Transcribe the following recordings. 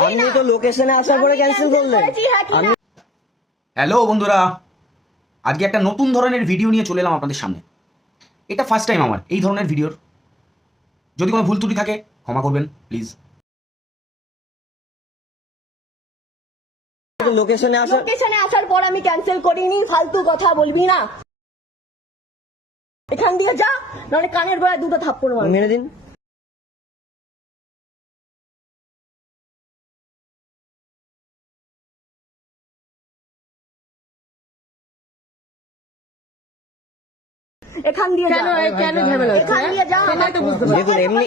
আপনি তো লোকেশনে আসার পরে ক্যান্সেল করলেন। হ্যালো বন্ধুরা, আজকে একটা নতুন ধরনের ভিডিও নিয়ে চলে এলাম আপনাদের সামনে। এটা ফার্স্ট টাইম আমার এই ধরনের ভিডিওর। যদি কোনো ভুল ত্রুটি থাকে ক্ষমা করবেন প্লিজ। লোকেশনে আসার পর আমি ক্যান্সেল করিনি, ফালতু কথা বলবি না। এখান দিয়ে যা, নাহলে কানের গোড়ায় দুটো থাপ্পড় মার মেরে দিন। এখান দিয়ে কেন ঝামেলা হচ্ছে? এখান দিয়ে যা, দেখুন এমনি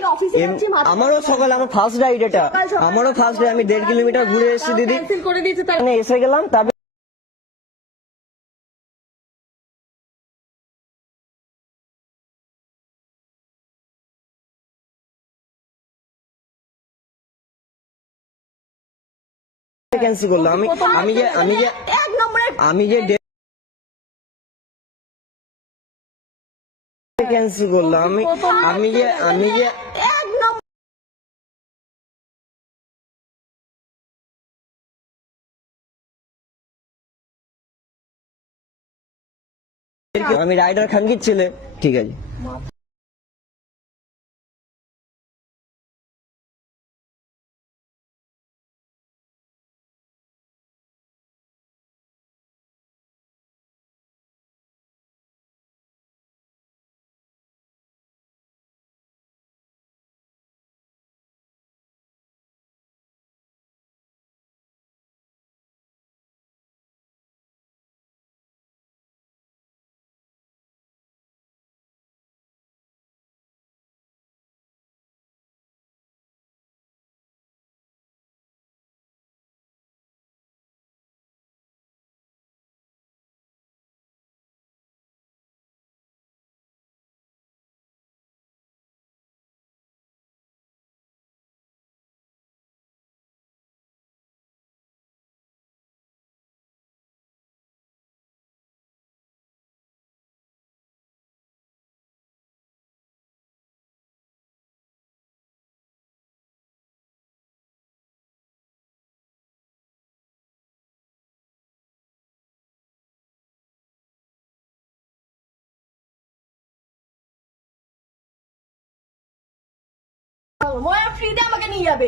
আমারও সকালে আমার ফার্স্ট রাইড, এটা আমারও ফার্স্ট রাইড। আমি 1.5 কিলোমিটার ঘুরে এসেছি দিদি, করে দিয়েছে তার এসে গেলাম। তবে ক্যান্সেল করলো। এক নম্বরে আমি যে ক্যান্সেল করলো। আমি যে এক নম্বর আমি রাইডার খানকির ছেলে, ঠিক আছে। ফ্রিতে আমাকে নিয়ে যাবে।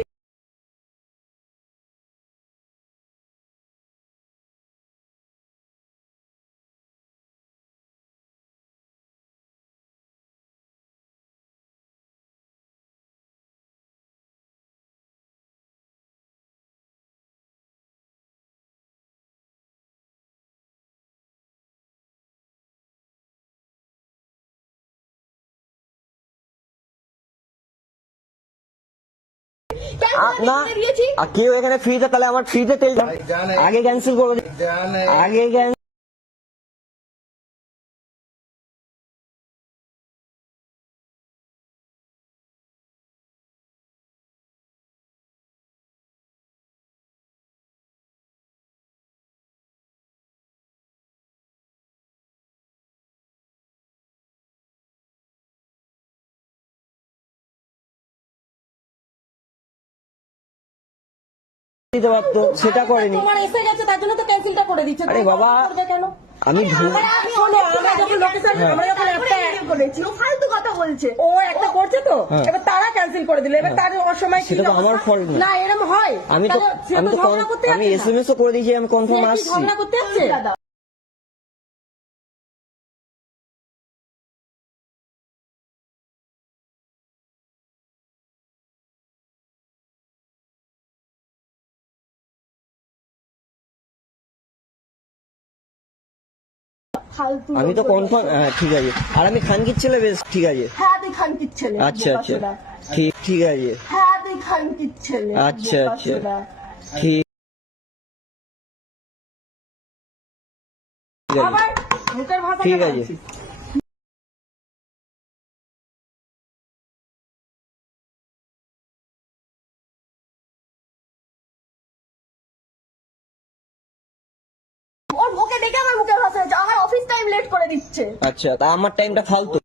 না কেউ এখানে ফ্রিতে, তাহলে আমার ফ্রিতে তেল আগে ক্যান্সেল করবো। আগে দিতে পারতো, সেটা করেনি। তোমার এসে গেছে তার জন্য তো ক্যান্সেলটা করে দিচ্ছে। আরে বাবা, কেন আমি শোনো, আমরা যখন লোকেশন আমরা যখন একটা করেছি, ও ফালতু কথা বলছে। ও একটা করছে তো, এবার তারা ক্যান্সেল করে দিল। এবার তার অসময় সেটা তো আমার ফল্ট না, এরকম হয়। আমি এসএমএস ও করে দিয়েছি, আমি কনফার্ম আসছি। ঝগড়া করতে যাচ্ছে। আমি তো কনফার্ম, ঠিক আছে। আর আমি খানকির ছেলে, বেশ ঠিক আছে। হ্যাঁ তুই খানকির ছেলে। আচ্ছা আচ্ছা, ঠিক আছে। হ্যাঁ তুই খানকির ছেলে। আচ্ছা আচ্ছা, ঠিক আবার মুখের ভাষা ঠিক আছে। ওকে দেখে আমার মুখের ভাষা হয়েছে। আমার অফিস টাইম লেট করে দিচ্ছে। আচ্ছা, তা আমার টাইমটা ফালতু।